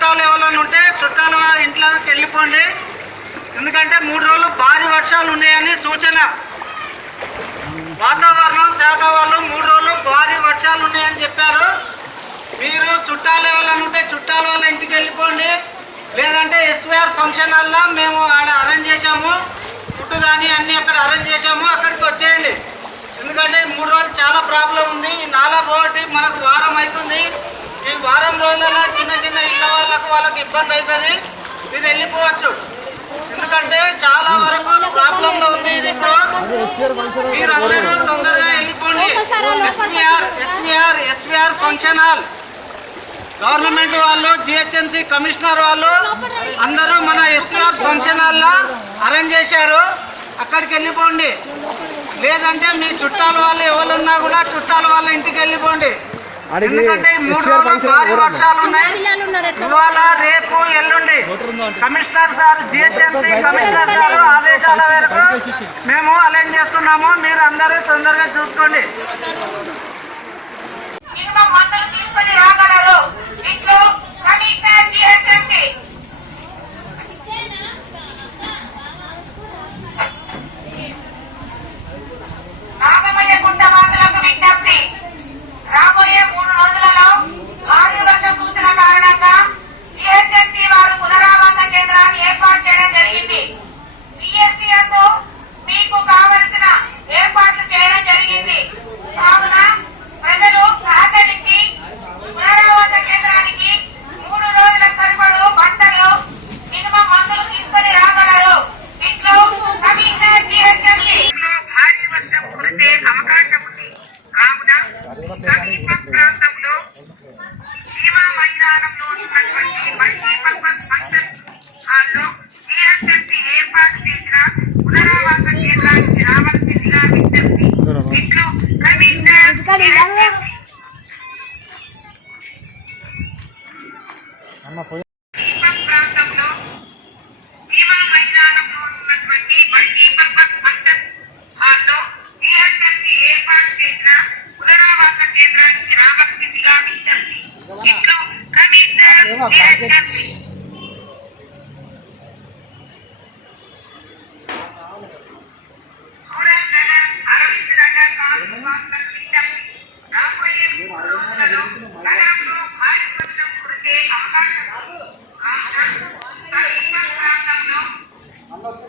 చుట్టాలు ఎవరైనా ఉంటే చుట్టాల ఇంట్లోకి వెళ్ళిపోండి. ఎందుకంటే మూడు రోజులు భారీ వర్షాలు ఉన్నాయని సూచన. వాతావరణం శాఖ వాళ్ళు మూడు రోజులు భారీ వర్షాలు ఉన్నాయని చెప్పారు. మీరు చుట్టాలు ఎవరైనా ఉంటే చుట్టాల వాళ్ళ ఇంటికి వెళ్ళిపోండి. లేదంటే ఎస్వీఆర్ ఫంక్షన్ హాల్లో మేము ఆడ అరేంజ్ చేసాము ఫుడ్ కానీ అన్నీ అక్కడ అరేంజ్ చేసాము అక్కడికి వచ్చేయండి. ఎందుకంటే మూడు రోజులు చాలా ప్రాబ్లం ఉంది. ఈ నాలా పోటీ మన వాళ్ళకి ఇబ్బంది అవుతుంది. మీరు వెళ్ళిపోవచ్చు. ఎందుకంటే చాలా వరకు ప్రాబ్లంలో ఉంది. ఇది ఇప్పుడు మీరు తొందరగా వెళ్ళిపోండి. SVR SVR SVR function hall. Government వాళ్ళు జిహెచ్ఎంసీ కమిషనర్ వాళ్ళు అందరూ మన ఎస్వీఆర్ ఫంక్షన్ హాల్లో అరేంజ్ చేశారు. అక్కడికి వెళ్ళిపోండి. లేదంటే మీ చుట్టాల వాళ్ళు ఎవరున్నా కూడా చుట్టాల వాళ్ళ ఇంటికి వెళ్ళిపోండి. ఎందుకంటే ఈ మూడు ఎస్వీఆర్ రోజులు ఫంక్షన్ భారీ హాల్ వర్షాలు ఉన్నాయి ఇవాళ రేపు ఎల్లుండి commissioner sir GHMC commissioner sir ఆదేశాల మేరకు మేము అలైన్ చేస్తున్నాము. మీరు అందరూ తొందరగా చూసుకోండి. కమిషనర్ జిహెచ్ఎంసీ సమీప అన్నొచ్చి